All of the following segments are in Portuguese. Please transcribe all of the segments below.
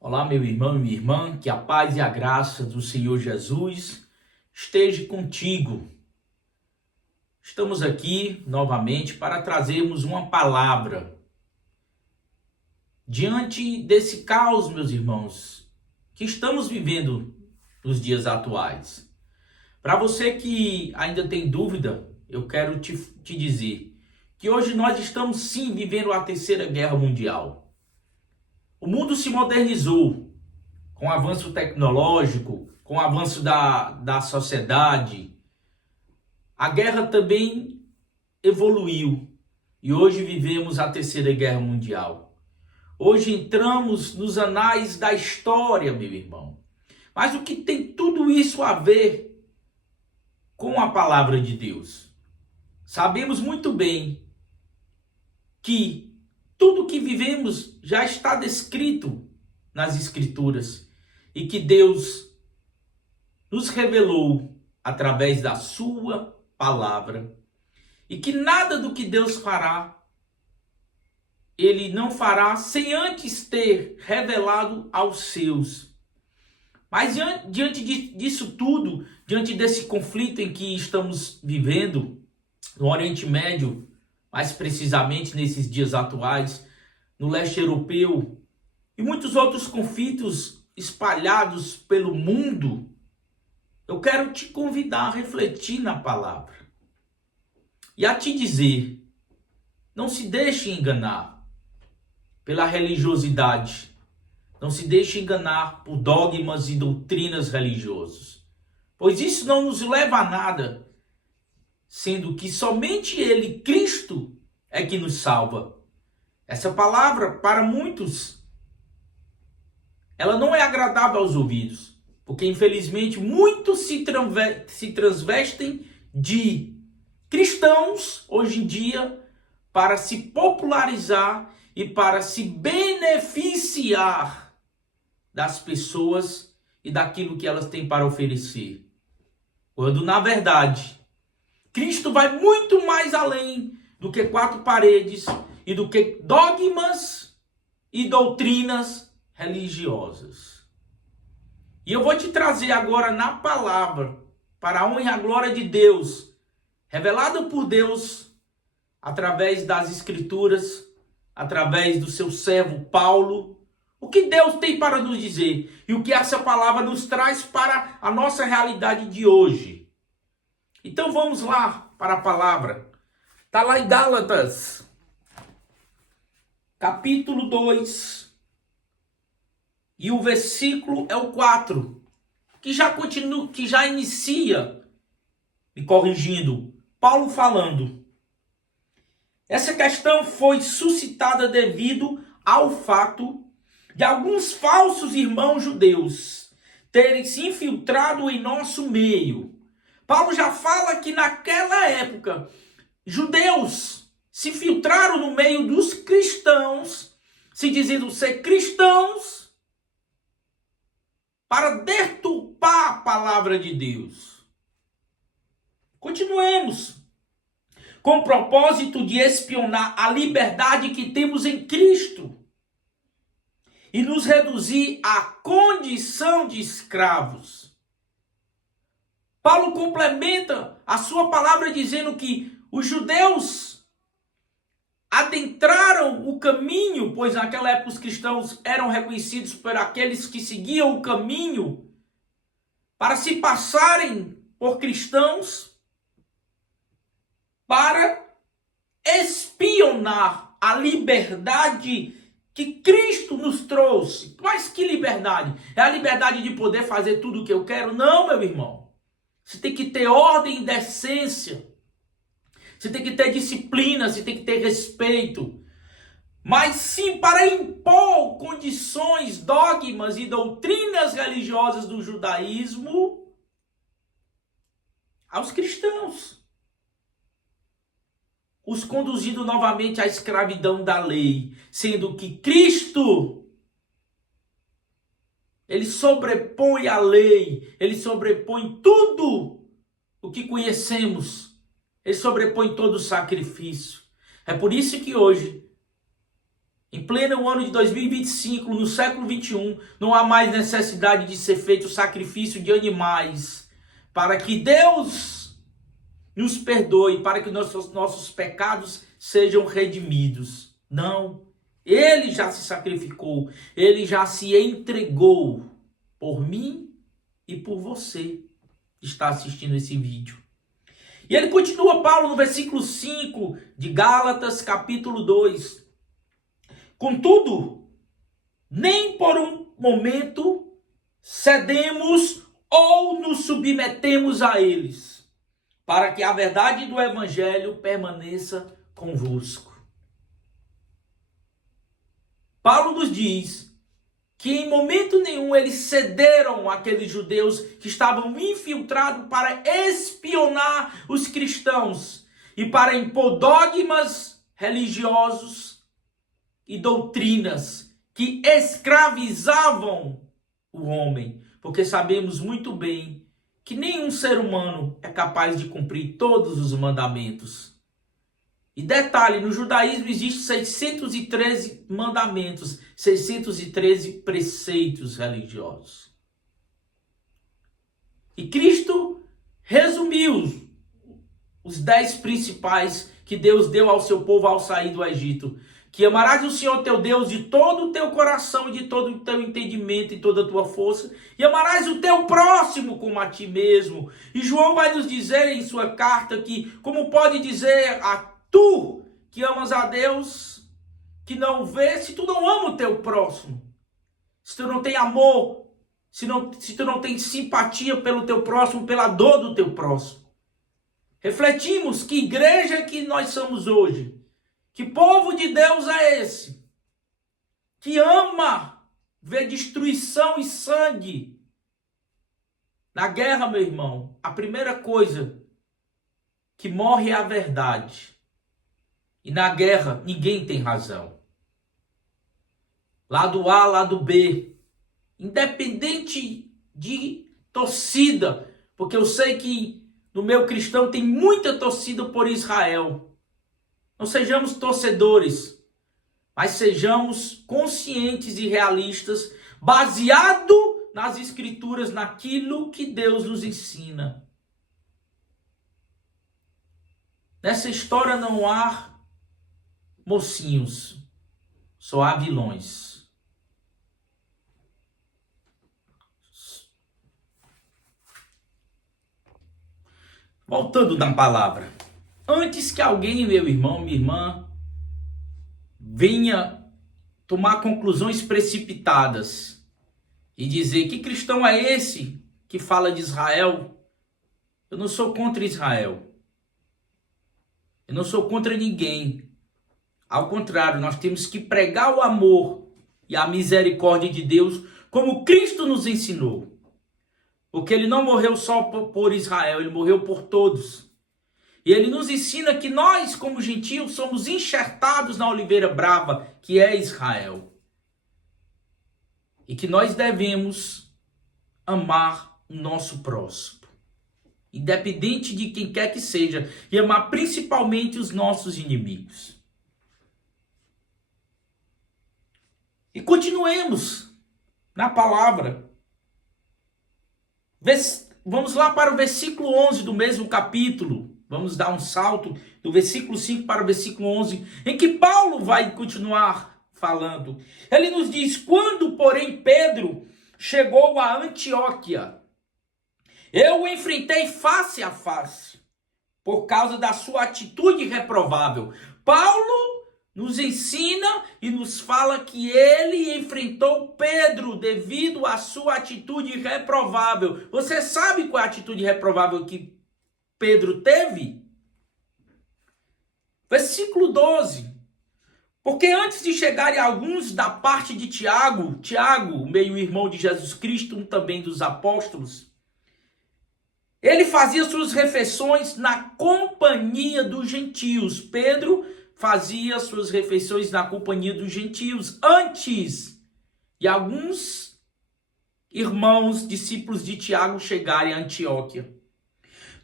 Olá, meu irmão e minha irmã, que a paz e a graça do Senhor Jesus esteja contigo. Estamos aqui novamente para trazermos uma palavra. Diante desse caos, meus irmãos, que estamos vivendo nos dias atuais. Para você que ainda tem dúvida, eu quero te dizer que hoje nós estamos sim vivendo a Terceira Guerra Mundial. O mundo se modernizou. Com o avanço tecnológico, com o avanço da sociedade, a guerra também evoluiu e hoje vivemos a Terceira Guerra Mundial. Hoje entramos nos anais da história, meu irmão. Mas o que tem tudo isso a ver com a palavra de Deus? Sabemos muito bem que tudo que vivemos já está descrito nas Escrituras e que Deus nos revelou através da sua palavra e que nada do que Deus fará, Ele não fará sem antes ter revelado aos seus. Mas diante disso tudo, diante desse conflito em que estamos vivendo no Oriente Médio, mais precisamente nesses dias atuais, no leste europeu e muitos outros conflitos espalhados pelo mundo, eu quero te convidar a refletir na palavra e a te dizer: não se deixe enganar pela religiosidade, não se deixe enganar por dogmas e doutrinas religiosos, pois isso não nos leva a nada, sendo que somente Ele, Cristo, é que nos salva. Essa palavra, para muitos, ela não é agradável aos ouvidos, porque infelizmente muitos se transvestem de cristãos hoje em dia para se popularizar e para se beneficiar das pessoas e daquilo que elas têm para oferecer. Quando na verdade Cristo vai muito mais além do que quatro paredes e do que dogmas e doutrinas religiosas. E eu vou te trazer agora na palavra, para a honra e a glória de Deus, revelado por Deus, através das Escrituras, através do seu servo Paulo, o que Deus tem para nos dizer e o que essa palavra nos traz para a nossa realidade de hoje. Então vamos lá para a palavra. Está lá em Gálatas, capítulo 2. E o versículo é o 4, que já continua, que já inicia, me corrigindo, Paulo falando: essa questão foi suscitada devido ao fato de alguns falsos irmãos judeus terem se infiltrado em nosso meio. Paulo já fala que naquela época, judeus se filtraram no meio dos cristãos, se dizendo ser cristãos, para deturpar a palavra de Deus. Continuemos. Com o propósito de espionar a liberdade que temos em Cristo e nos reduzir à condição de escravos. Paulo complementa a sua palavra dizendo que os judeus adentraram o caminho, pois naquela época os cristãos eram reconhecidos por aqueles que seguiam o caminho, para se passarem por cristãos, para espionar a liberdade que Cristo nos trouxe. Mas que liberdade? É a liberdade de poder fazer tudo o que eu quero? Não, meu irmão. Você tem que ter ordem e decência. Você tem que ter disciplina, você tem que ter respeito. Mas sim para impor condições, dogmas e doutrinas religiosas do judaísmo aos cristãos, os conduzindo novamente à escravidão da lei, sendo que Cristo, Ele sobrepõe a lei, Ele sobrepõe tudo o que conhecemos, Ele sobrepõe todo o sacrifício. É por isso que hoje Em pleno ano de 2025, no século 21, não há mais necessidade de ser feito sacrifício de animais para que Deus nos perdoe, para que nossos pecados sejam redimidos. Não. Ele já se sacrificou, ele já se entregou por mim e por você que está assistindo esse vídeo. E ele continua, Paulo, no versículo 5 de Gálatas, capítulo 2. Contudo, nem por um momento cedemos ou nos submetemos a eles, para que a verdade do evangelho permaneça convosco. Paulo nos diz que em momento nenhum eles cederam àqueles judeus que estavam infiltrados para espionar os cristãos e para impor dogmas religiosos e doutrinas que escravizavam o homem, porque sabemos muito bem que nenhum ser humano é capaz de cumprir todos os mandamentos. E detalhe, no judaísmo existem 613 mandamentos, 613 preceitos religiosos. E Cristo resumiu os 10 principais que Deus deu ao seu povo ao sair do Egito. Que amarás o Senhor teu Deus de todo o teu coração, de todo o teu entendimento e toda a tua força. E amarás o teu próximo como a ti mesmo. E João vai nos dizer em sua carta que, como pode dizer a tu que amas a Deus, que não vê, se tu não ama o teu próximo. Se tu não tem amor, se tu não tem simpatia pelo teu próximo, pela dor do teu próximo. Refletimos que igreja que nós somos hoje. Que povo de Deus é esse? Que ama ver destruição e sangue. Na guerra, meu irmão, a primeira coisa que morre é a verdade. E na guerra, ninguém tem razão. Lado A, lado B. Independente de torcida. Porque eu sei que no meio cristão tem muita torcida por Israel. Não sejamos torcedores, mas sejamos conscientes e realistas, baseado nas escrituras, naquilo que Deus nos ensina. Nessa história não há mocinhos, só há vilões. Voltando na palavra. Antes que alguém, meu irmão, minha irmã, venha tomar conclusões precipitadas e dizer que cristão é esse que fala de Israel, eu não sou contra Israel. Eu não sou contra ninguém. Ao contrário, nós temos que pregar o amor e a misericórdia de Deus como Cristo nos ensinou. Porque ele não morreu só por Israel, ele morreu por todos. E ele nos ensina que nós, como gentios, somos enxertados na oliveira brava, que é Israel. E que nós devemos amar o nosso próximo. Independente de quem quer que seja. E amar principalmente os nossos inimigos. E continuemos na palavra. Vamos lá para o versículo 11 do mesmo capítulo. Vamos dar um salto do versículo 5 para o versículo 11, em que Paulo vai continuar falando. Ele nos diz: quando, porém, Pedro chegou a Antioquia, eu o enfrentei face a face, por causa da sua atitude reprovável. Paulo nos ensina e nos fala que ele enfrentou Pedro devido à sua atitude reprovável. Você sabe qual é a atitude reprovável que Pedro teve? Versículo 12. Porque antes de chegarem alguns da parte de Tiago, meio-irmão de Jesus Cristo, um também dos apóstolos, ele fazia suas refeições na companhia dos gentios. Pedro fazia suas refeições na companhia dos gentios antes de alguns irmãos, discípulos de Tiago, chegarem a Antioquia.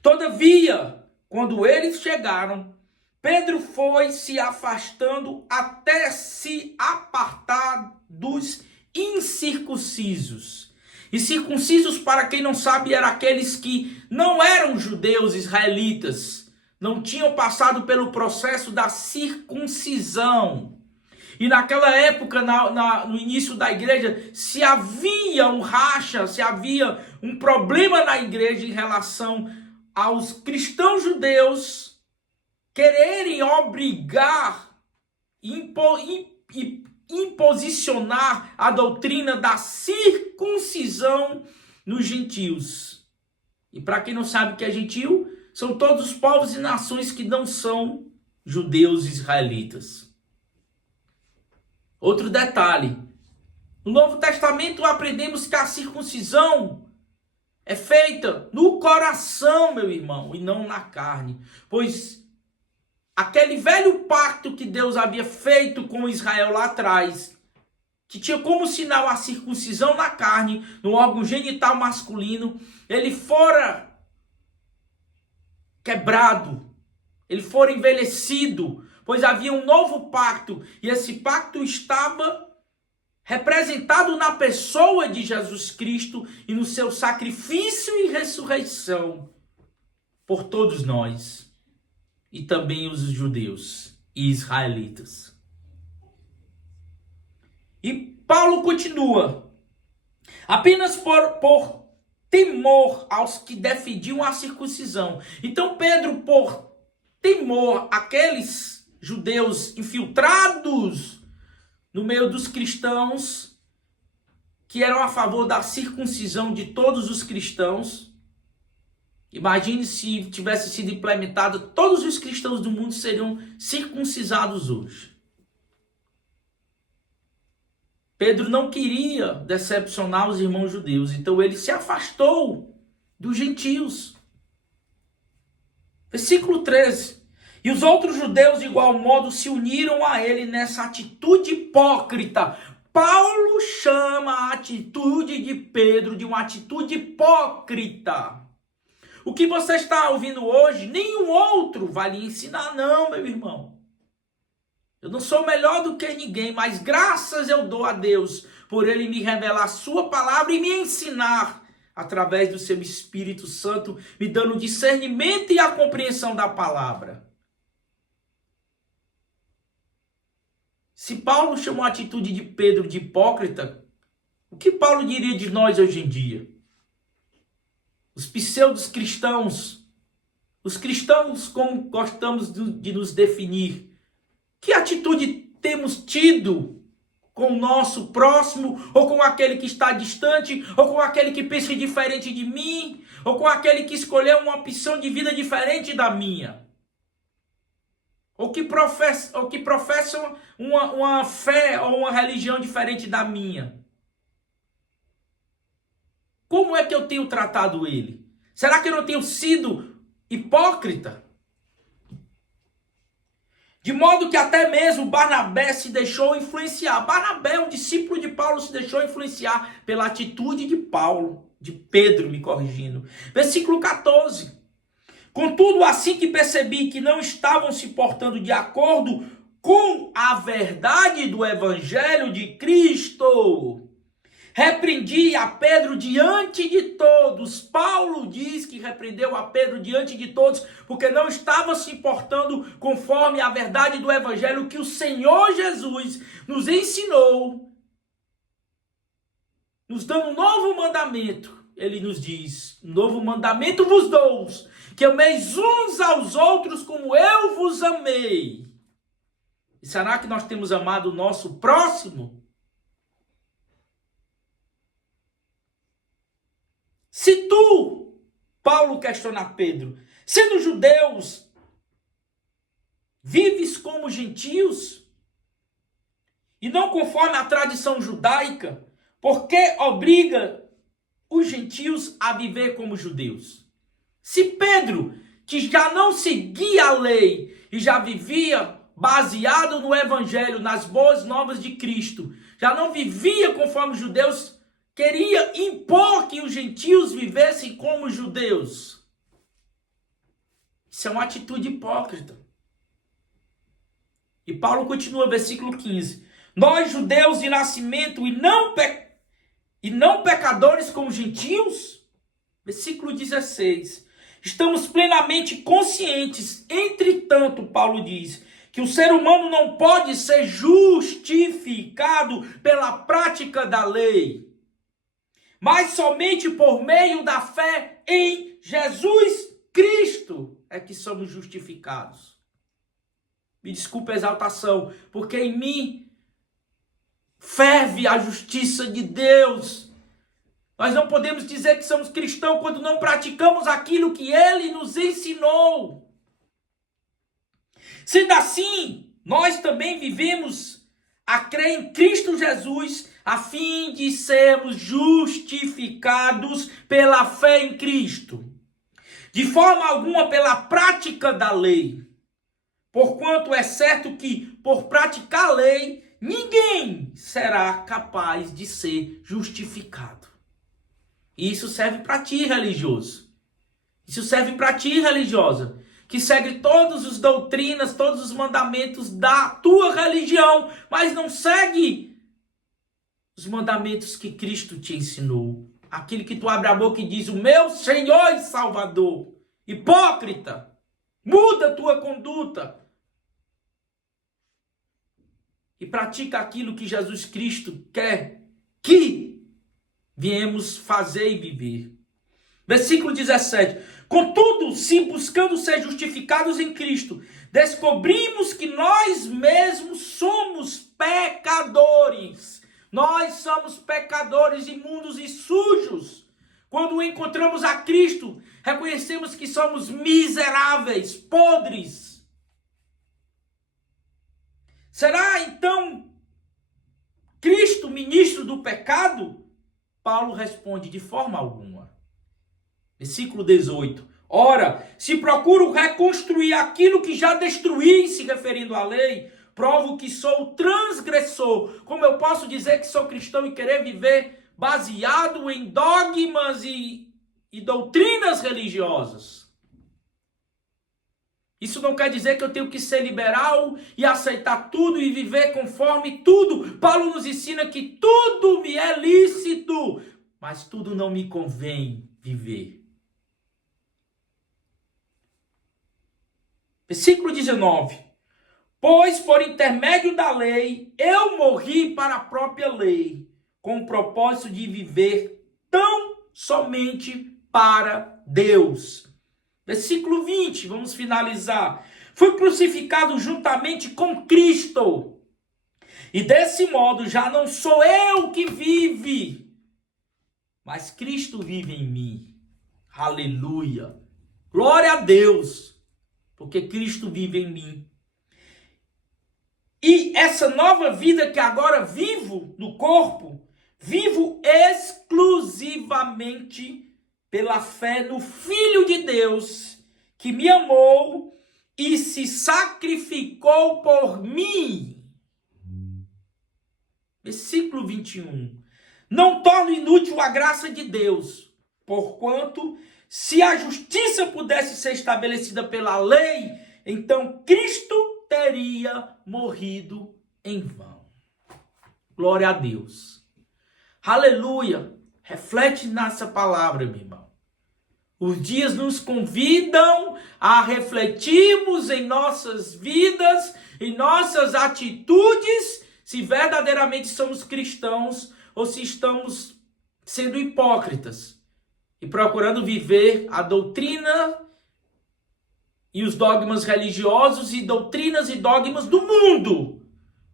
Todavia, quando eles chegaram, Pedro foi se afastando até se apartar dos incircuncisos. E circuncisos, para quem não sabe, eram aqueles que não eram judeus israelitas, não tinham passado pelo processo da circuncisão. E naquela época, no início da igreja, se havia um racha, se havia um problema na igreja em relação aos cristãos judeus quererem obrigar e imposicionar a doutrina da circuncisão nos gentios. E para quem não sabe o que é gentio, são todos os povos e nações que não são judeus israelitas. Outro detalhe, no Novo Testamento aprendemos que a circuncisão é feita no coração, meu irmão, e não na carne. Pois aquele velho pacto que Deus havia feito com Israel lá atrás, que tinha como sinal a circuncisão na carne, no órgão genital masculino, ele fora quebrado, ele fora envelhecido, pois havia um novo pacto, e esse pacto estava representado na pessoa de Jesus Cristo e no seu sacrifício e ressurreição por todos nós, e também os judeus e israelitas. E Paulo continua, apenas por temor aos que defendiam a circuncisão. Então Pedro, por temor àqueles judeus infiltrados no meio dos cristãos, que eram a favor da circuncisão de todos os cristãos. Imagine se tivesse sido implementada, todos os cristãos do mundo seriam circuncisados hoje. Pedro não queria decepcionar os irmãos judeus, então ele se afastou dos gentios. Versículo 13. E os outros judeus, de igual modo, se uniram a ele nessa atitude hipócrita. Paulo chama a atitude de Pedro de uma atitude hipócrita. O que você está ouvindo hoje, nenhum outro vai lhe ensinar, não, meu irmão. Eu não sou melhor do que ninguém, mas graças eu dou a Deus por ele me revelar a sua palavra e me ensinar através do seu Espírito Santo, me dando discernimento e a compreensão da palavra. Se Paulo chamou a atitude de Pedro de hipócrita, o que Paulo diria de nós hoje em dia? Os pseudos cristãos, os cristãos como gostamos de nos definir, que atitude temos tido com o nosso próximo, ou com aquele que está distante, ou com aquele que pensa diferente de mim, ou com aquele que escolheu uma opção de vida diferente da minha? Ou que professam uma fé ou uma religião diferente da minha? Como é que eu tenho tratado ele? Será que eu não tenho sido hipócrita? De modo que até mesmo Barnabé se deixou influenciar. Barnabé, um discípulo de Paulo, se deixou influenciar pela atitude de Paulo, de Pedro, me corrigindo. Versículo 14. Contudo, assim que percebi que não estavam se portando de acordo com a verdade do Evangelho de Cristo, repreendi a Pedro diante de todos. Paulo diz que repreendeu a Pedro diante de todos, porque não estava se portando conforme a verdade do Evangelho que o Senhor Jesus nos ensinou, nos dando um novo mandamento. Ele nos diz, novo mandamento vos dou, que ameis uns aos outros como eu vos amei. E será que nós temos amado o nosso próximo? Se tu, Paulo questiona Pedro, sendo judeus, vives como gentios, e não conforme a tradição judaica, por que obriga os gentios a viver como judeus? Se Pedro, que já não seguia a lei e já vivia baseado no evangelho, nas boas novas de Cristo, já não vivia conforme os judeus, queria impor que os gentios vivessem como judeus. Isso é uma atitude hipócrita. E Paulo continua, versículo 15. Nós, judeus de nascimento e não pecadores como gentios? Versículo 16. Estamos plenamente conscientes, entretanto, Paulo diz, que o ser humano não pode ser justificado pela prática da lei, mas somente por meio da fé em Jesus Cristo é que somos justificados. Me desculpe a exaltação, porque em mim ferve a justiça de Deus. Nós não podemos dizer que somos cristãos quando não praticamos aquilo que Ele nos ensinou. Sendo assim, nós também vivemos a crer em Cristo Jesus, a fim de sermos justificados pela fé em Cristo. De forma alguma pela prática da lei. Porquanto é certo que, por praticar a lei, ninguém será capaz de ser justificado. E isso serve para ti, religioso. Isso serve para ti, religiosa, que segue todas as doutrinas, todos os mandamentos da tua religião, mas não segue os mandamentos que Cristo te ensinou. Aquilo que tu abre a boca e diz, o meu Senhor e Salvador. Hipócrita, muda a tua conduta. E pratica aquilo que Jesus Cristo quer que viemos fazer e viver. Versículo 17. Contudo, se buscando ser justificados em Cristo, descobrimos que nós mesmos somos pecadores. Nós somos pecadores imundos e sujos. Quando encontramos a Cristo, reconhecemos que somos miseráveis, podres. Será então Cristo ministro do pecado? Paulo responde de forma alguma. Versículo 18. Ora, se procuro reconstruir aquilo que já destruí, se referindo à lei, provo que sou transgressor. Como eu posso dizer que sou cristão e querer viver baseado em dogmas e doutrinas religiosas? Isso não quer dizer que eu tenho que ser liberal e aceitar tudo e viver conforme tudo. Paulo nos ensina que tudo me é lícito, mas tudo não me convém viver. Versículo 19. Pois por intermédio da lei, eu morri para a própria lei, com o propósito de viver tão somente para Deus. Versículo 20, vamos finalizar. Fui crucificado juntamente com Cristo. E desse modo já não sou eu que vive, mas Cristo vive em mim. Aleluia. Glória a Deus, porque Cristo vive em mim. E essa nova vida que agora vivo no corpo, vivo exclusivamente pela fé no Filho de Deus, que me amou e se sacrificou por mim. Versículo 21. Não torno inútil a graça de Deus, porquanto, se a justiça pudesse ser estabelecida pela lei, então Cristo teria morrido em vão. Glória a Deus. Aleluia. Reflete nessa palavra, meu irmão. Os dias nos convidam a refletirmos em nossas vidas, em nossas atitudes, se verdadeiramente somos cristãos ou se estamos sendo hipócritas e procurando viver a doutrina e os dogmas religiosos e doutrinas e dogmas do mundo,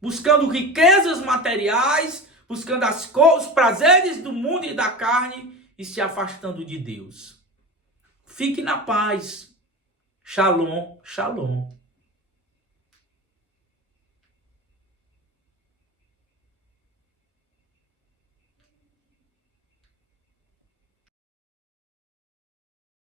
buscando riquezas materiais, buscando os prazeres do mundo e da carne e se afastando de Deus. Fique na paz. Shalom, shalom.